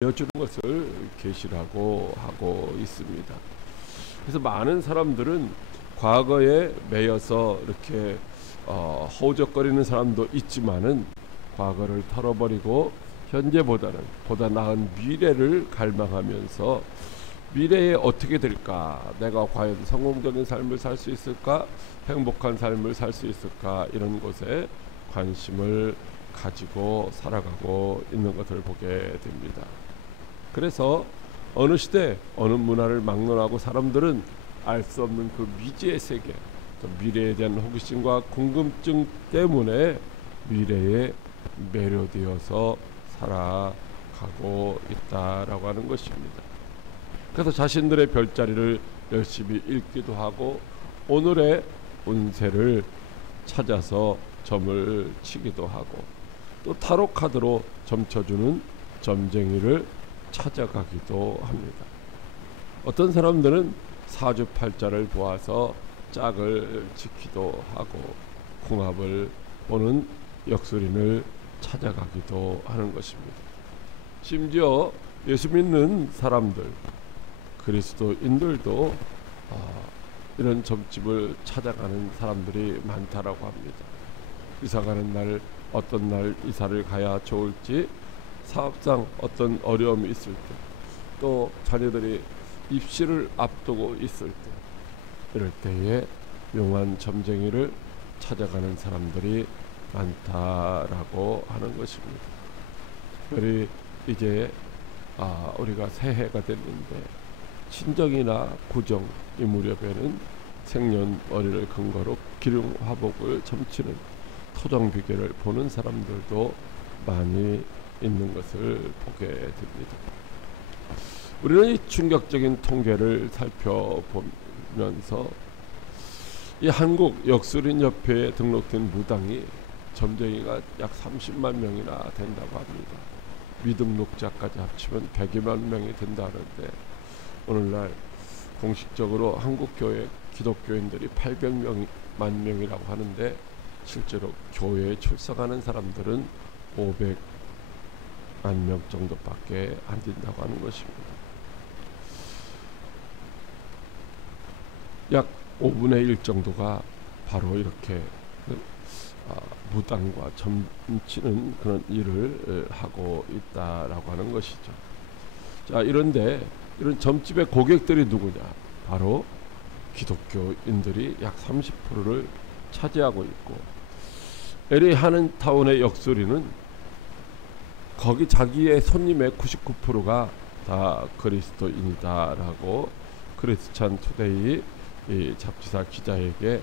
알려주는 것을 계시라고 하고 있습니다. 그래서 많은 사람들은 과거에 매여서 이렇게 허우적거리는 사람도 있지만은 과거를 털어버리고 현재보다는 보다 나은 미래를 갈망하면서 미래에 어떻게 될까? 내가 과연 성공적인 삶을 살 수 있을까? 행복한 삶을 살 수 있을까? 이런 것에 관심을 가지고 살아가고 있는 것을 보게 됩니다. 그래서 어느 시대 어느 문화를 막론하고 사람들은 알 수 없는 그 미지의 세계, 미래에 대한 호기심과 궁금증 때문에 미래에 매료되어서 살아가고 있다라고 하는 것입니다. 그래서 자신들의 별자리를 열심히 읽기도 하고 오늘의 운세를 찾아서 점을 치기도 하고 또 타로 카드로 점쳐주는 점쟁이를 찾아가기도 합니다. 어떤 사람들은 사주팔자를 보아서 짝을 지키도 하고 궁합을 보는 역술인을 찾아가기도 하는 것입니다. 심지어 예수 믿는 사람들, 그리스도인들도 이런 점집을 찾아가는 사람들이 많다라고 합니다. 이사 가는 날 어떤 날 이사를 가야 좋을지, 사업상 어떤 어려움이 있을 때, 또 자녀들이 입시를 앞두고 있을 때, 이럴 때에 명한 점쟁이를 찾아가는 사람들이 많다라고 하는 것입니다. 특별히 이제 우리가 새해가 됐는데 친정이나 구정 이 무렵에는 생년월일을 근거로 기륭화복을 점치는 토정비계를 보는 사람들도 많이 있는 것을 보게 됩니다. 우리는 이 충격적인 통계를 살펴보면서 이 한국 역술인협회에 등록된 무당이 점쟁이가 약 30만 명이나 된다고 합니다. 미등록자까지 합치면 100여만 명이 된다는데 오늘날 공식적으로 한국교회 기독교인들이 800만 명이라고 하는데 실제로 교회에 출석하는 사람들은 500만 명 정도밖에 안 된다고 하는 것입니다. 약 5분의 1 정도가 바로 이렇게 무당과 점치는 그런 일을 하고 있다라고 하는 것이죠. 자, 이런데 이런 점집의 고객들이 누구냐? 바로 기독교인들이 약 30%를 차지하고 있고 LA 한인타운의 역술인은 거기 자기의 손님의 99%가 다 그리스도인이다라고 크리스찬 투데이 이 잡지사 기자에게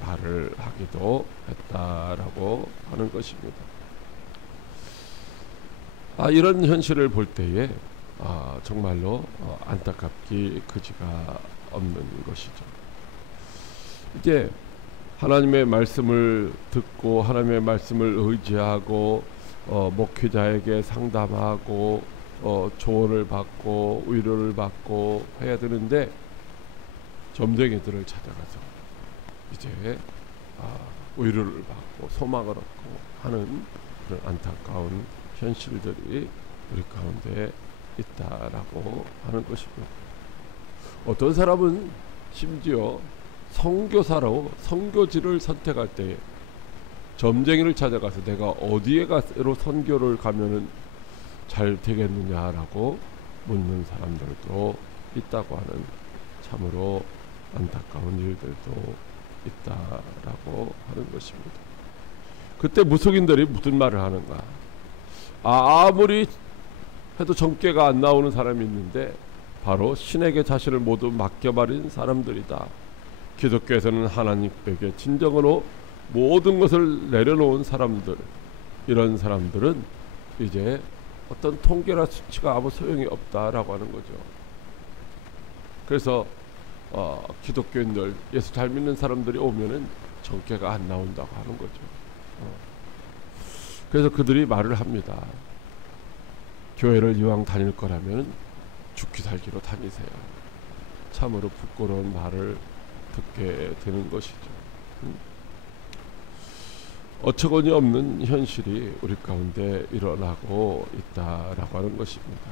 말을 하기도 했다라고 하는 것입니다. 이런 현실을 볼 때에 정말로 안타깝기 그지가 없는 것이죠. 이제 하나님의 말씀을 듣고 하나님의 말씀을 의지하고 목회자에게 상담하고 조언을 받고 위로를 받고 해야 되는데 점쟁이들을 찾아가서 이제 위로를 받고 소망을 얻고 하는 그런 안타까운 현실들이 우리 가운데 있다라고 하는 것입니다. 어떤 사람은 심지어 선교사로 선교지를 선택할 때 점쟁이를 찾아가서 내가 어디에 가서 선교를 가면은 잘 되겠느냐라고 묻는 사람들도 있다고 하는 참으로 안타까운 일들도 있다라고 하는 것입니다. 그때 무속인들이 무슨 말을 하는가? 아무리 해도 정죄가 안 나오는 사람이 있는데 바로 신에게 자신을 모두 맡겨버린 사람들이다. 기독교에서는 하나님에게 진정으로 모든 것을 내려놓은 사람들, 이런 사람들은 이제 어떤 통계나 수치가 아무 소용이 없다라고 하는 거죠. 그래서 기독교인들, 예수 잘 믿는 사람들이 오면은 정죄가 안 나온다고 하는 거죠. 그래서 그들이 말을 합니다. 교회를 이왕 다닐 거라면 죽기 살기로 다니세요. 참으로 부끄러운 말을 듣게 되는 것이죠. 어처구니 없는 현실이 우리 가운데 일어나고 있다라고 하는 것입니다.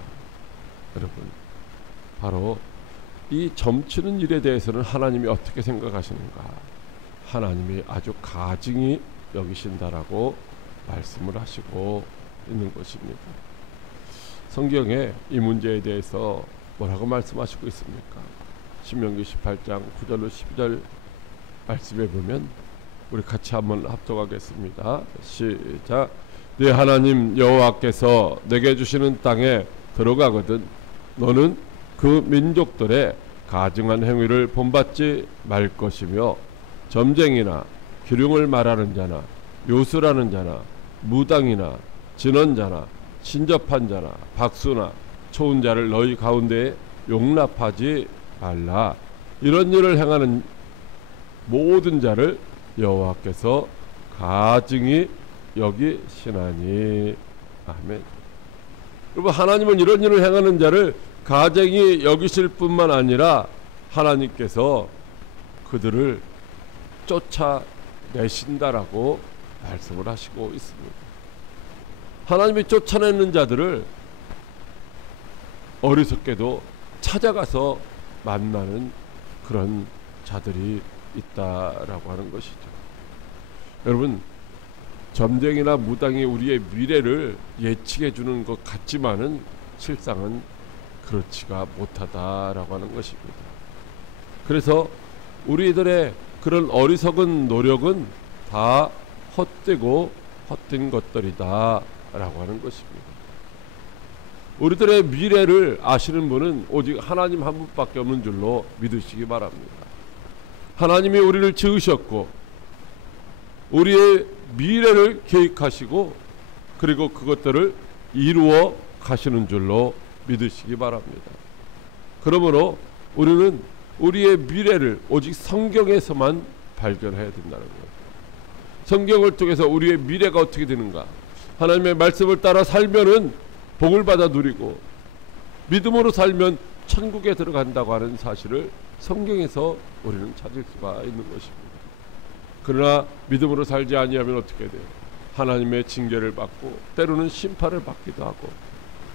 여러분, 바로 이 점치는 일에 대해서는 하나님이 어떻게 생각하시는가? 하나님이 아주 가증히 여기신다라고 말씀을 하시고 있는 것입니다. 성경에 이 문제에 대해서 뭐라고 말씀하시고 있습니까? 신명기 18장 9절로 12절 말씀에 보면 우리 같이 한번 합독하겠습니다. 시작. 네 하나님 여호와께서 내게 주시는 땅에 들어가거든 너는 그 민족들의 가증한 행위를 본받지 말 것이며 점쟁이나 기륭을 말하는 자나 요술하는 자나 무당이나 진언자나 신접한 자나 박수나 초운 자를 너희 가운데에 용납하지 말라. 이런 일을 행하는 모든 자를 여호와께서 가증히 여기시나니. 아멘. 여러분, 하나님은 이런 일을 행하는 자를 가증히 여기실 뿐만 아니라 하나님께서 그들을 쫓아내신다라고 말씀을 하시고 있습니다. 하나님이 쫓아내는 자들을 어리석게도 찾아가서 만나는 그런 자들이 있다라고 하는 것이죠. 여러분, 점쟁이나 무당이 우리의 미래를 예측해 주는 것 같지만은 실상은 그렇지가 못하다라고 하는 것입니다. 그래서 우리들의 그런 어리석은 노력은 다 헛되고 헛된 것들이다 라고 하는 것입니다. 우리들의 미래를 아시는 분은 오직 하나님 한 분밖에 없는 줄로 믿으시기 바랍니다. 하나님이 우리를 지으셨고 우리의 미래를 계획하시고 그리고 그것들을 이루어 가시는 줄로 믿으시기 바랍니다. 그러므로 우리는 우리의 미래를 오직 성경에서만 발견해야 된다는 거예요. 성경을 통해서 우리의 미래가 어떻게 되는가? 하나님의 말씀을 따라 살면은 복을 받아 누리고 믿음으로 살면 천국에 들어간다고 하는 사실을 성경에서 우리는 찾을 수가 있는 것입니다. 그러나 믿음으로 살지 아니하면 어떻게 돼요? 하나님의 징계를 받고 때로는 심판을 받기도 하고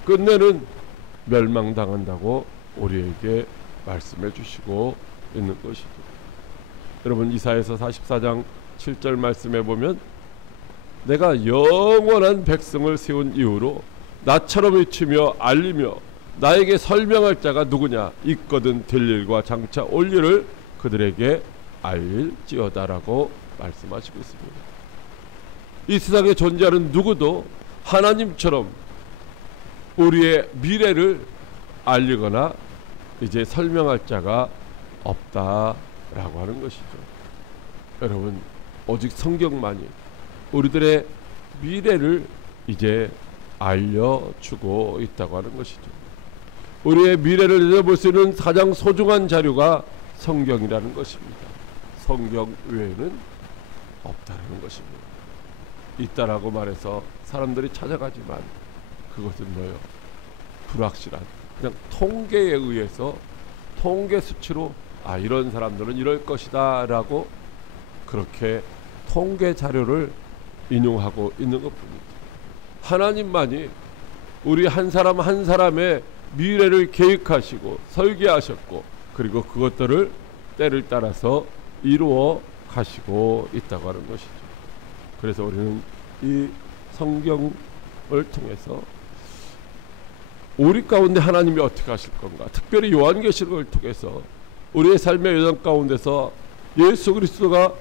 끝내는 멸망당한다고 우리에게 말씀해 주시고 있는 것이죠. 여러분, 이사야서 44장 7절 말씀에 보면 내가 영원한 백성을 세운 이후로 나처럼 외치며 알리며 나에게 설명할 자가 누구냐? 있거든 될 일과 장차 올 일을 그들에게 알릴지어다라고 말씀하시고 있습니다. 이 세상에 존재하는 누구도 하나님처럼 우리의 미래를 알리거나 이제 설명할 자가 없다라고 하는 것이죠. 여러분, 오직 성경만이 우리들의 미래를 이제 알려주고 있다고 하는 것이죠. 우리의 미래를 내다볼 수 있는 가장 소중한 자료가 성경이라는 것입니다. 성경 외에는 없다라는 것입니다. 있다라고 말해서 사람들이 찾아가지만 그것은 뭐예요? 불확실한 그냥 통계에 의해서 통계 수치로 이런 사람들은 이럴 것이다 라고 그렇게 통계 자료를 인용하고 있는 것뿐이죠. 하나님만이 우리 한 사람 한 사람의 미래를 계획하시고 설계하셨고 그리고 그것들을 때를 따라서 이루어 가시고 있다고 하는 것이죠. 그래서 우리는 이 성경을 통해서 우리 가운데 하나님이 어떻게 하실 건가, 특별히 요한계시록을 통해서 우리의 삶의 여정 가운데서 예수 그리스도가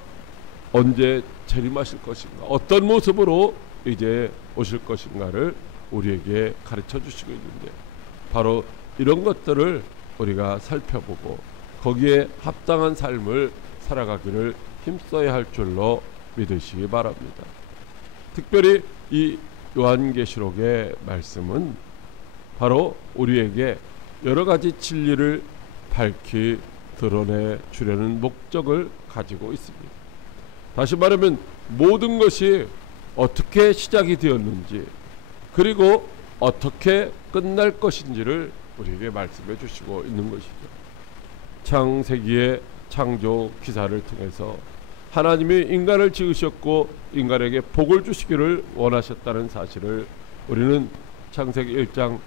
언제 재림하실 것인가, 어떤 모습으로 이제 오실 것인가를 우리에게 가르쳐 주시고 있는데, 바로 이런 것들을 우리가 살펴보고 거기에 합당한 삶을 살아가기를 힘써야 할 줄로 믿으시기 바랍니다. 특별히 이 요한계시록의 말씀은 바로 우리에게 여러 가지 진리를 밝히 드러내 주려는 목적을 가지고 있습니다. 다시 말하면 모든 것이 어떻게 시작이 되었는지 그리고 어떻게 끝날 것인지를 우리에게 말씀해 주시고 있는 것이죠. 창세기의 창조 기사를 통해서 하나님이 인간을 지으셨고 인간에게 복을 주시기를 원하셨다는 사실을 우리는 창세기 1장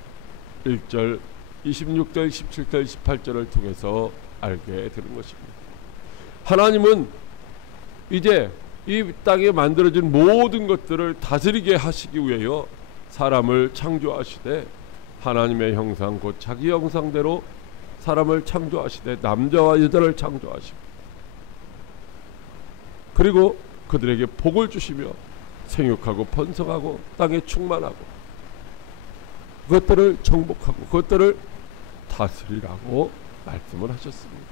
1절, 26절, 17절, 18절을 통해서 알게 되는 것입니다. 하나님은 이제 이 땅에 만들어진 모든 것들을 다스리게 하시기 위하여 사람을 창조하시되 하나님의 형상 곧 자기 형상대로 사람을 창조하시되 남자와 여자를 창조하시고 그리고 그들에게 복을 주시며 생육하고 번성하고 땅에 충만하고 그것들을 정복하고 그것들을 다스리라고 말씀을 하셨습니다.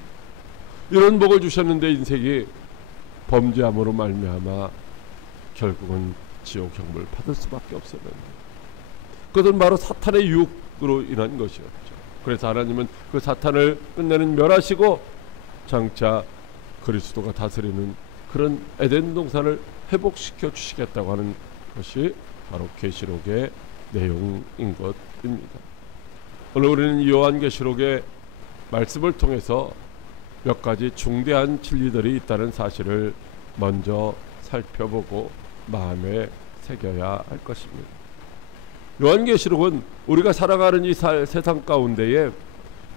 이런 복을 주셨는데 인생이 범죄함으로 말미암아 결국은 지옥 형벌을 받을 수밖에 없었는데 그것은 바로 사탄의 유혹으로 인한 것이었죠. 그래서 하나님은 그 사탄을 끝내는 멸하시고 장차 그리스도가 다스리는 그런 에덴 동산을 회복시켜 주시겠다고 하는 것이 바로 계시록의 내용인 것입니다. 오늘 우리는 요한계시록의 말씀을 통해서 몇 가지 중대한 진리들이 있다는 사실을 먼저 살펴보고 마음에 새겨야 할 것입니다. 요한계시록은 우리가 살아가는 이 세상 가운데에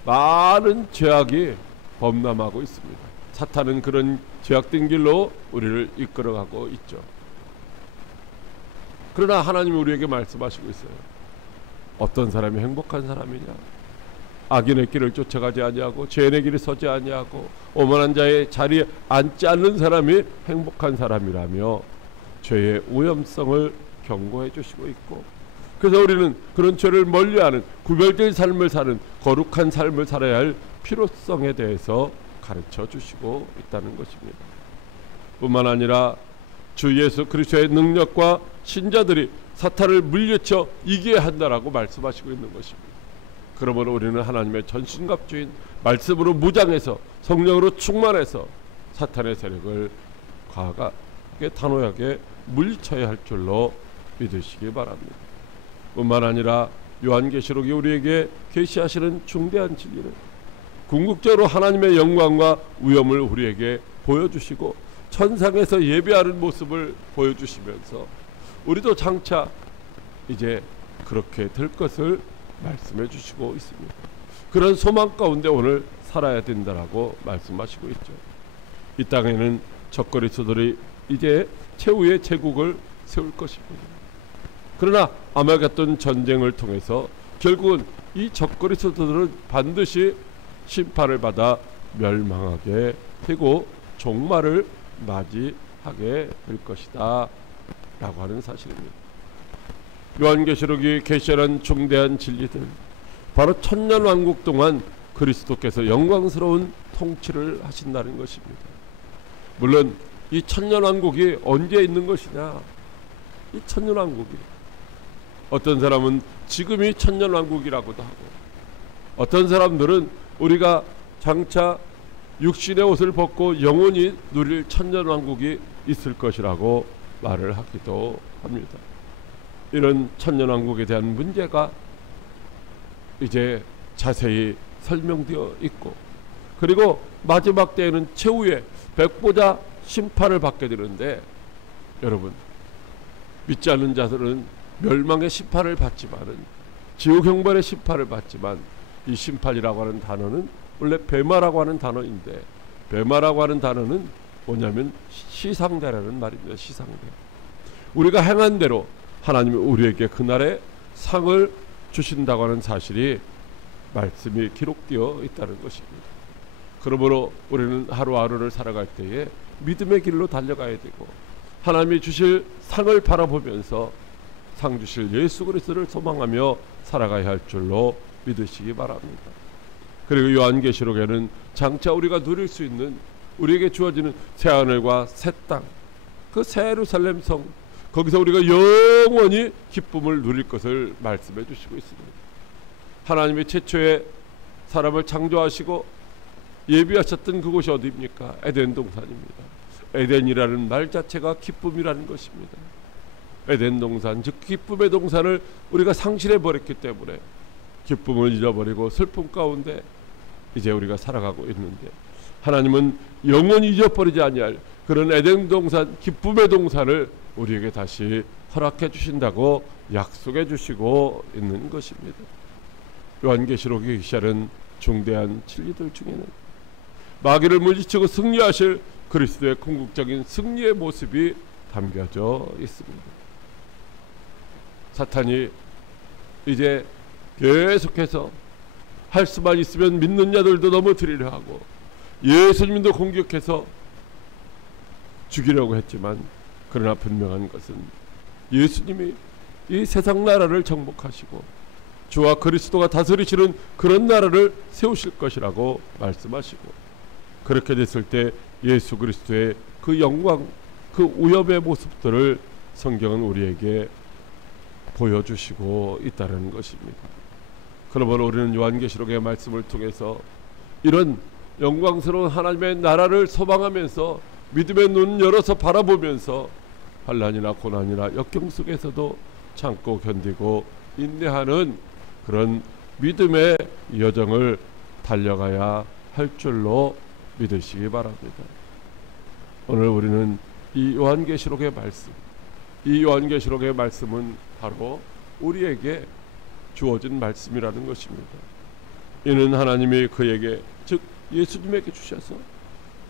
많은 죄악이 범람하고 있습니다. 사탄은 그런 죄악된 길로 우리를 이끌어가고 있죠. 그러나 하나님이 우리에게 말씀하시고 있어요. 어떤 사람이 행복한 사람이냐? 악인의 길을 쫓아가지 아니하고 죄인의 길에 서지 아니하고 오만한 자의 자리에 앉지 않는 사람이 행복한 사람이라며 죄의 오염성을 경고해 주시고 있고, 그래서 우리는 그런 죄를 멀리하는 구별된 삶을 사는 거룩한 삶을 살아야 할 필요성에 대해서 가르쳐 주시고 있다는 것입니다. 뿐만 아니라 주 예수 그리스도의 능력과 신자들이 사탄을 물리쳐 이기게 한다라고 말씀하시고 있는 것입니다. 그러므로 우리는 하나님의 전신갑주인 말씀으로 무장해서 성령으로 충만해서 사탄의 세력을 과하게 단호하게 물리쳐야 할 줄로 믿으시기 바랍니다. 뿐만 아니라 요한계시록이 우리에게 계시하시는 중대한 진리는 궁극적으로 하나님의 영광과 위엄을 우리에게 보여주시고 천상에서 예배하는 모습을 보여주시면서 우리도 장차 이제 그렇게 될 것을 말씀해 주시고 있습니다. 그런 소망 가운데 오늘 살아야 된다라고 말씀하시고 있죠. 이 땅에는 적그리스도들이 이제 최후의 제국을 세울 것입니다. 그러나 아마겟돈 전쟁을 통해서 결국은 이 적그리스도들은 반드시 심판을 받아 멸망하게 되고 종말을 맞이하게 될 것이다 라고 하는 사실입니다. 요한계시록이 계시하는 중대한 진리들, 바로 천년왕국 동안 그리스도께서 영광스러운 통치를 하신다는 것입니다. 물론 이 천년왕국이 언제 있는 것이냐, 이 천년왕국이 어떤 사람은 지금이 천년왕국이라고도 하고, 어떤 사람들은 우리가 장차 육신의 옷을 벗고 영원히 누릴 천년왕국이 있을 것이라고 말을 하기도 합니다. 이런 천년왕국에 대한 문제가 이제 자세히 설명되어 있고, 그리고 마지막 때에는 최후의 백보자 심판을 받게 되는데, 여러분 믿지 않는 자들은 멸망의 심판을 받지만은, 지옥 형벌의 심판을 받지만, 이 심판이라고 하는 단어는 원래 베마라고 하는 단어인데, 베마라고 하는 단어는 뭐냐면 시상대라는 말입니다. 시상대. 우리가 행한 대로 하나님이 우리에게 그날의 상을 주신다고 하는 사실이 말씀이 기록되어 있다는 것입니다. 그러므로 우리는 하루하루를 살아갈 때에 믿음의 길로 달려가야 되고, 하나님이 주실 상을 바라보면서 상 주실 예수 그리스도를 소망하며 살아가야 할 줄로 믿으시기 바랍니다. 그리고 요한계시록에는 장차 우리가 누릴 수 있는, 우리에게 주어지는 새하늘과 새 땅, 그 새 예루살렘 성, 거기서 우리가 영원히 기쁨을 누릴 것을 말씀해 주시고 있습니다. 하나님이 최초의 사람을 창조하시고 예비하셨던 그곳이 어디입니까? 에덴 동산입니다. 에덴이라는 말 자체가 기쁨이라는 것입니다. 에덴 동산, 즉 기쁨의 동산을 우리가 상실해 버렸기 때문에 기쁨을 잃어버리고 슬픔 가운데 이제 우리가 살아가고 있는데, 하나님은 영원히 잊어버리지 아니할 그런 에덴 동산, 기쁨의 동산을 우리에게 다시 허락해 주신다고 약속해 주시고 있는 것입니다. 요한계시록에 계시하는 중대한 진리들 중에는 마귀를 물리치고 승리하실 그리스도의 궁극적인 승리의 모습이 담겨져 있습니다. 사탄이 이제 계속해서 할 수만 있으면 믿는 자들도 넘어뜨리려 하고 예수님도 공격해서 죽이려고 했지만, 그러나 분명한 것은 예수님이 이 세상 나라를 정복하시고 주와 그리스도가 다스리시는 그런 나라를 세우실 것이라고 말씀하시고, 그렇게 됐을 때 예수 그리스도의 그 영광, 그 위엄의 모습들을 성경은 우리에게 보여주시고 있다는 것입니다. 그러므로 우리는 요한계시록의 말씀을 통해서 이런 영광스러운 하나님의 나라를 소망하면서 믿음의 눈 열어서 바라보면서 환난이나 고난이나 역경 속에서도 참고 견디고 인내하는 그런 믿음의 여정을 달려가야 할 줄로 믿으시기 바랍니다. 오늘 우리는 이 요한계시록의 말씀, 이 요한계시록의 말씀은 바로 우리에게 주어진 말씀이라는 것입니다. 이는 하나님이 그에게, 즉 예수님에게 주셔서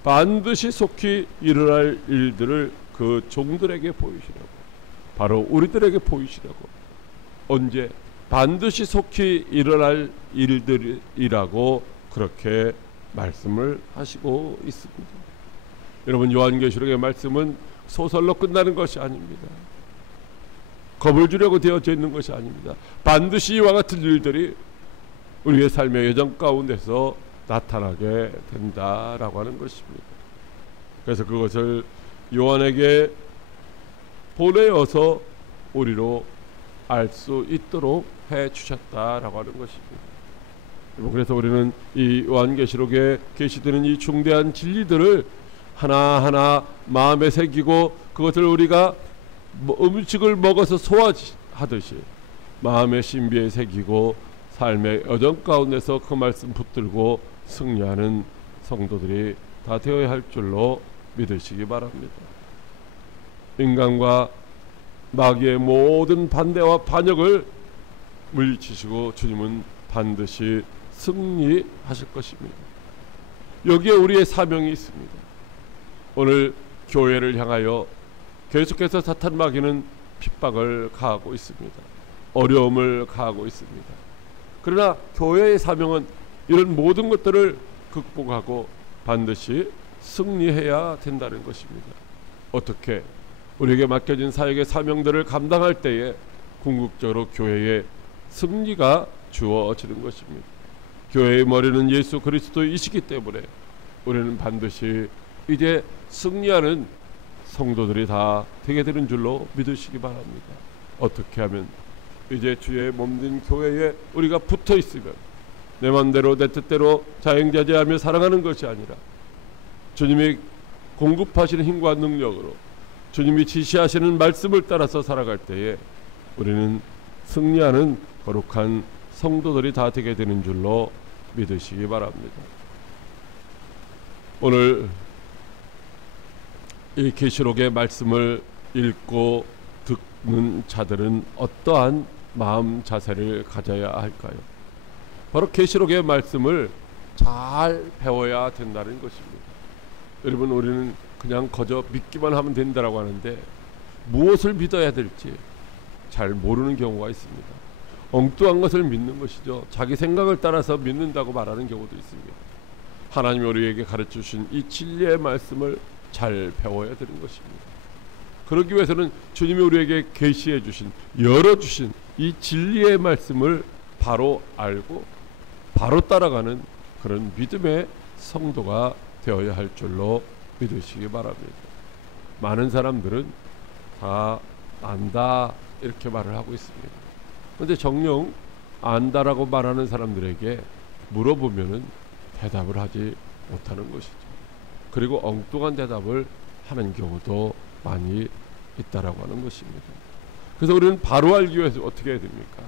반드시 속히 일어날 일들을 그 종들에게 보이시라고, 바로 우리들에게 보이시라고. 언제? 반드시 속히 일어날 일들이라고 그렇게 말씀을 하시고 있습니다. 여러분, 요한계시록의 말씀은 소설로 끝나는 것이 아닙니다. 겁을 주려고 되어져 있는 것이 아닙니다. 반드시 이와 같은 일들이 우리의 삶의 여정 가운데서 나타나게 된다라고 하는 것입니다. 그래서 그것을 요한에게 보내어서 우리로 알 수 있도록 해 주셨다라고 하는 것입니다. 그래서 우리는 이 요한계시록에 계시되는 이 중대한 진리들을 하나하나 마음에 새기고, 그것을 우리가 음식을 먹어서 소화하듯이 마음의 신비에 새기고 삶의 여정 가운데서 그 말씀 붙들고 승리하는 성도들이 다 되어야 할 줄로 믿으시기 바랍니다. 인간과 마귀의 모든 반대와 반역을 물리치시고 주님은 반드시 승리하실 것입니다. 여기에 우리의 사명이 있습니다. 오늘 교회를 향하여 계속해서 사탄 마귀는 핍박을 가하고 있습니다. 어려움을 가하고 있습니다. 그러나 교회의 사명은 이런 모든 것들을 극복하고 반드시 승리해야 된다는 것입니다. 어떻게? 우리에게 맡겨진 사역의 사명들을 감당할 때에 궁극적으로 교회의 승리가 주어지는 것입니다. 교회의 머리는 예수 그리스도이시기 때문에 우리는 반드시 이제 승리하는 성도들이 다 되게 되는 줄로 믿으시기 바랍니다. 어떻게 하면? 이제 주의 몸된 교회에 우리가 붙어 있으면 내 맘대로 내 뜻대로 자행자재하며 살아가는 것이 아니라 주님이 공급하시는 힘과 능력으로 주님이 지시하시는 말씀을 따라서 살아갈 때에 우리는 승리하는 거룩한 성도들이 다 되게 되는 줄로 믿으시기 바랍니다. 오늘 이 계시록의 말씀을 읽고 듣는 자들은 어떠한 마음 자세를 가져야 할까요? 바로 계시록의 말씀을 잘 배워야 된다는 것입니다. 여러분, 우리는 그냥 거저 믿기만 하면 된다라고 하는데 무엇을 믿어야 될지 잘 모르는 경우가 있습니다. 엉뚱한 것을 믿는 것이죠. 자기 생각을 따라서 믿는다고 말하는 경우도 있습니다. 하나님이 우리에게 가르쳐 주신 이 진리의 말씀을 잘 배워야 되는 것입니다. 그러기 위해서는 주님이 우리에게 계시해 주신, 열어주신 이 진리의 말씀을 바로 알고 바로 따라가는 그런 믿음의 성도가 되어야 할 줄로 믿으시기 바랍니다. 많은 사람들은 다 안다 이렇게 말을 하고 있습니다. 그런데 정녕 안다라고 말하는 사람들에게 물어보면은 대답을 하지 못하는 것이죠. 그리고 엉뚱한 대답을 하는 경우도 많이 있다라고 하는 것입니다. 그래서 우리는 바로 알기 위해서 어떻게 해야 됩니까?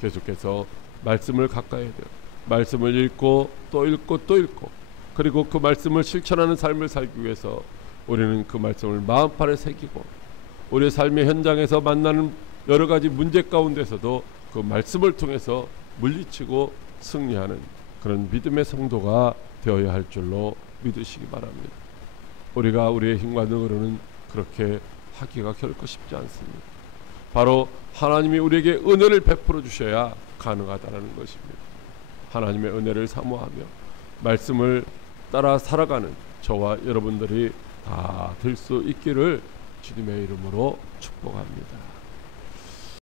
계속해서 말씀을 가까이 해야 돼요. 말씀을 읽고 또 읽고 또 읽고 그리고 그 말씀을 실천하는 삶을 살기 위해서 우리는 그 말씀을 마음판에 새기고 우리의 삶의 현장에서 만나는 여러 가지 문제 가운데서도 그 말씀을 통해서 물리치고 승리하는 그런 믿음의 성도가 되어야 할 줄로 믿으시기 바랍니다. 우리가 우리의 힘과 능으로는 그렇게 하기가 결코 쉽지 않습니다. 바로 하나님이 우리에게 은혜를 베풀어 주셔야 가능하다는 것입니다. 하나님의 은혜를 사모하며 말씀을 따라 살아가는 저와 여러분들이 다 될 수 있기를 주님의 이름으로 축복합니다.